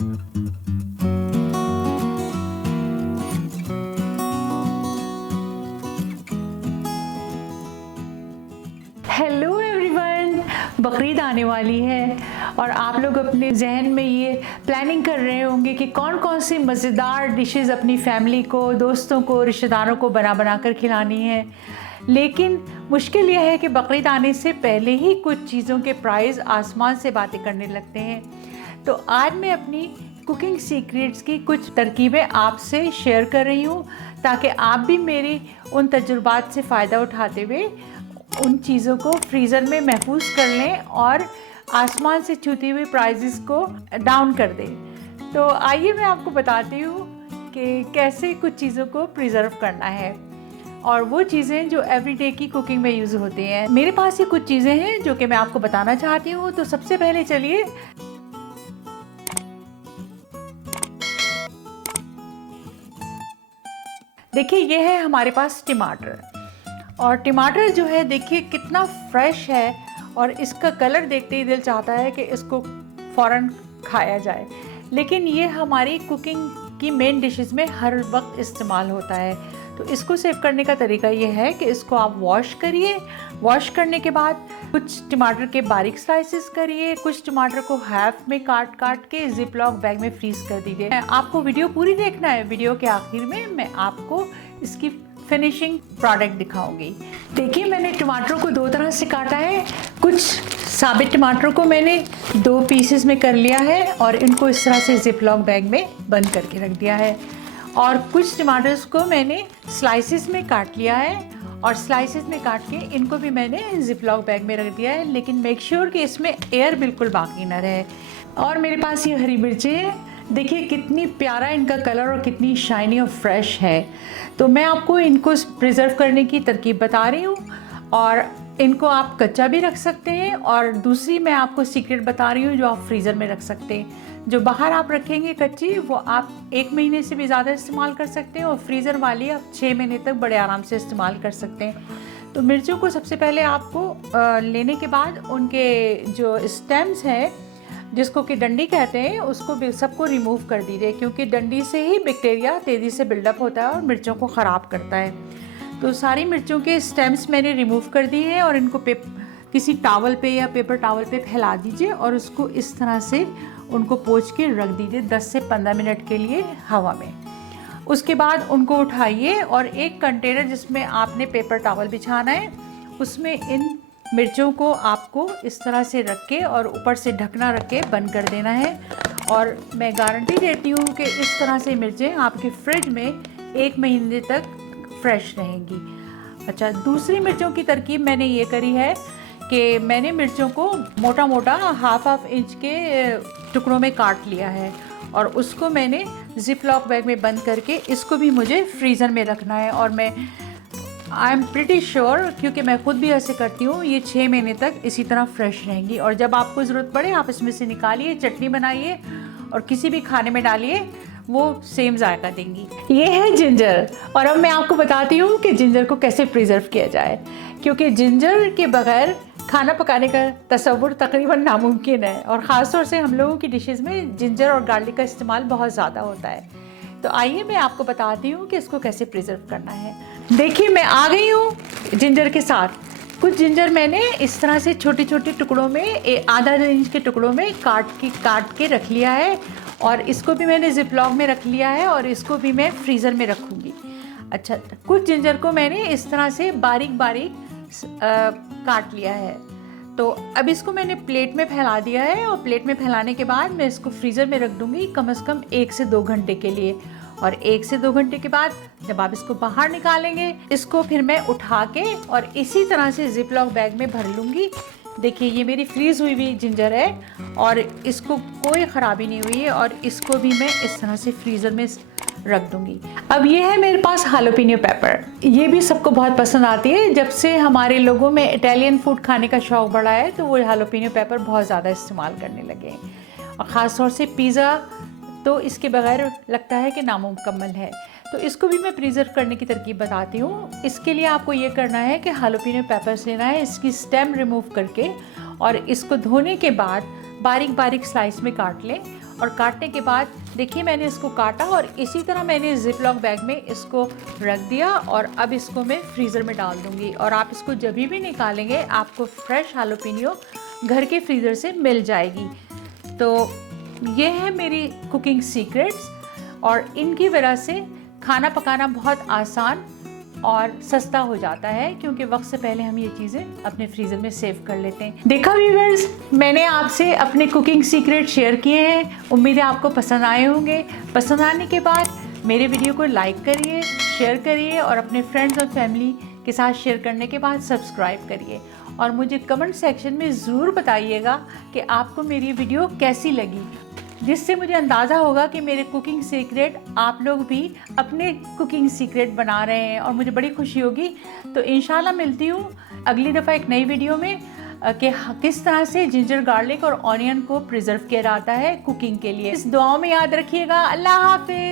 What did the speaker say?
Hello everyone, Bakrid आने वाली है और आप लोग अपने जहन में ये प्लानिंग कर रहे होंगे कि कौन कौन सी मज़ेदार डिशेस अपनी फैमिली को, दोस्तों को, रिश्तेदारों को बना कर खिलानी है। लेकिन मुश्किल यह है कि बकरीद आने से पहले ही कुछ चीज़ों के प्राइस आसमान से बातें करने लगते हैं। तो आज मैं अपनी कुकिंग सीक्रेट्स की कुछ तरकीबें आपसे शेयर कर रही हूँ, ताकि आप भी मेरी उन तजुर्बात से फ़ायदा उठाते हुए उन चीज़ों को फ्रीज़र में महफूज कर लें और आसमान से छूती हुई प्राइजेस को डाउन कर दें। तो आइए मैं आपको बताती हूँ कि कैसे कुछ चीज़ों को प्रिजर्व करना है और वो चीज़ें जो एवरीडे की कुकिंग में यूज़ होती हैं। मेरे पास ये कुछ चीज़ें हैं जो कि मैं आपको बताना चाहती हूँ। तो सबसे पहले चलिए देखिए, ये है हमारे पास टमाटर। और टमाटर जो है देखिए कितना फ्रेश है और इसका कलर देखते ही दिल चाहता है कि इसको फ़ौरन खाया जाए। लेकिन ये हमारी कुकिंग की मेन डिशेस में हर वक्त इस्तेमाल होता है। तो इसको सेव करने का तरीका ये है कि इसको आप वॉश करिए। वॉश करने के बाद कुछ टमाटर के बारीक स्लाइसेस करिए, कुछ टमाटर को हाफ में काट के जिप लॉक बैग में फ्रीज़ कर दीजिए। आपको वीडियो पूरी देखना है। वीडियो के आखिर में मैं आपको इसकी फिनिशिंग प्रोडक्ट दिखाऊंगी। देखिए, मैंने टमाटरों को दो तरह से काटा है। कुछ साबित टमाटरों को मैंने दो पीसेस में कर लिया है और इनको इस तरह से जिप लॉक बैग में बंद करके रख दिया है। और कुछ टमाटर्स को मैंने स्लाइसेस में काट लिया है और स्लाइसेस में काट के इनको भी मैंने जिप लॉक बैग में रख दिया है। लेकिन मेक श्योर कि इसमें एयर बिल्कुल बाकी ना रहे। और मेरे पास ये हरी मिर्चें हैं। देखिए कितनी प्यारा इनका कलर और कितनी शाइनी और फ्रेश है। तो मैं आपको इनको प्रिजर्व करने की तरकीब बता रही हूँ और इनको आप कच्चा भी रख सकते हैं। और दूसरी मैं आपको सीक्रेट बता रही हूँ जो आप फ्रीज़र में रख सकते हैं। जो बाहर आप रखेंगे कच्ची, वो आप 1 महीने से भी ज़्यादा इस्तेमाल कर सकते हैं और फ्रीज़र वाली आप 6 महीने तक बड़े आराम से इस्तेमाल कर सकते हैं। तो मिर्चों को सबसे पहले आपको लेने के बाद उनके जो स्टेम्स हैं, जिसको कि डंडी कहते हैं, उसको भी सबको रिमूव कर दीजिए, क्योंकि डंडी से ही बैक्टीरिया तेज़ी से बिल्डअप होता है और मिर्चों को ख़राब करता है। तो सारी मिर्चों के स्टेम्स मैंने रिमूव कर दिए हैं और इनको किसी टॉवल पे या पेपर टॉवल पे फैला दीजिए और उसको इस तरह से उनको पोंछ के रख दीजिए 10 से 15 मिनट के लिए हवा में। उसके बाद उनको उठाइए और एक कंटेनर जिसमें आपने पेपर टॉवल बिछाना है, उसमें इन मिर्चों को आपको इस तरह से रख के और ऊपर से ढकना रख के बंद कर देना है। और मैं गारंटी देती हूँ कि इस तरह से मिर्चें आपके फ्रिज में 1 महीने तक फ्रेश रहेंगी। अच्छा, दूसरी मिर्चों की तरकीब मैंने ये करी है कि मैंने मिर्चों को मोटा मोटा हाफ इंच के टुकड़ों में काट लिया है और उसको मैंने जिप लॉक बैग में बंद करके इसको भी मुझे फ्रीज़र में रखना है। और मैं आई एम प्रिटी श्योर, क्योंकि मैं ख़ुद भी ऐसे करती हूँ, ये 6 महीने तक इसी तरह फ्रेश रहेंगी। और जब आपको ज़रूरत पड़े आप इसमें से निकालिए, चटनी बनाइए और किसी भी खाने में डालिए, वो सेम जायका देंगी। ये है जिंजर। और अब मैं आपको बताती हूँ कि जिंजर को कैसे प्रिजर्व किया जाए, क्योंकि जिंजर के बगैर खाना पकाने का तसव्वुर तकरीबन नामुमकिन है। और ख़ास तौर से हम लोगों की डिशेज़ में जिंजर और गार्लिक का इस्तेमाल बहुत ज़्यादा होता है। तो आइए मैं आपको बताती हूँ कि इसको कैसे प्रिजर्व करना है। देखिए, मैं आ गई हूँ जिंजर के साथ। कुछ जिंजर मैंने इस तरह से छोटे छोटे टुकड़ों में, आधा इंच के टुकड़ों में काट के रख लिया है और इसको भी मैंने जिप लॉक में रख लिया है और इसको भी मैं फ्रीज़र में रखूँगी। अच्छा, कुछ जिंजर को मैंने इस तरह से बारीक काट लिया है। तो अब इसको मैंने प्लेट में फैला दिया है और प्लेट में फैलाने के बाद मैं इसको फ्रीज़र में रख दूँगी कम से कम 1 से 2 घंटे के लिए। और 1 से 2 घंटे के बाद जब आप इसको बाहर निकालेंगे, इसको फिर मैं उठा के और इसी तरह से जिप लॉक बैग में भर लूँगी। देखिए, ये मेरी फ्रीज़ हुई हुई जिंजर है और इसको कोई ख़राबी नहीं हुई है और इसको भी मैं इस तरह से फ्रीज़र में रख दूँगी। अब ये है मेरे पास हालोपिनो पेपर। ये भी सबको बहुत पसंद आती है। जब से हमारे लोगों में इटालियन फूड खाने का शौक़ बढ़ा है तो वो हालोपिनो पेपर बहुत ज़्यादा इस्तेमाल करने लगे हैं। और ख़ास तौर से पिज़्ज़ा तो इसके बगैर लगता है कि नामुकम्मल है। तो इसको भी मैं प्रिजर्व करने की तरकीब बताती हूँ। इसके लिए आपको ये करना है कि हालोपिनो पेपर्स लेना है, इसकी स्टेम रिमूव करके और इसको धोने के बाद बारीक बारीक स्लाइस में काट लें और काटने के बाद देखिए मैंने इसको काटा और इसी तरह मैंने जिप-लॉक बैग में इसको रख दिया और अब इसको मैं फ्रीज़र में डाल दूँगी। और आप इसको जब भी निकालेंगे आपको फ्रेश हालोपिनियो घर के फ्रीज़र से मिल जाएगी। तो ये है मेरी कुकिंग सीक्रेट्स और इनकी वजह से खाना पकाना बहुत आसान और सस्ता हो जाता है, क्योंकि वक्त से पहले हम ये चीज़ें अपने फ्रीज़र में सेव कर लेते हैं। देखा व्यूअर्स, मैंने आपसे अपने कुकिंग सीक्रेट शेयर किए हैं। उम्मीद है आपको पसंद आए होंगे। पसंद आने के बाद मेरे वीडियो को लाइक करिए, शेयर करिए और अपने फ्रेंड्स और फैमिली के साथ शेयर करने के बाद सब्सक्राइब करिए। और मुझे कमेंट सेक्शन में ज़रूर बताइएगा कि आपको मेरी वीडियो कैसी लगी, जिससे मुझे अंदाज़ा होगा कि मेरे कुकिंग सीक्रेट आप लोग भी अपने कुकिंग सीक्रेट बना रहे हैं और मुझे बड़ी खुशी होगी। तो इंशाल्लाह मिलती हूँ अगली दफ़ा एक नई वीडियो में कि किस तरह से जिंजर गार्लिक और ऑनियन को प्रिजर्व किया जाता है कुकिंग के लिए। इस दुआओं में याद रखिएगा। अल्लाह हाफिज़।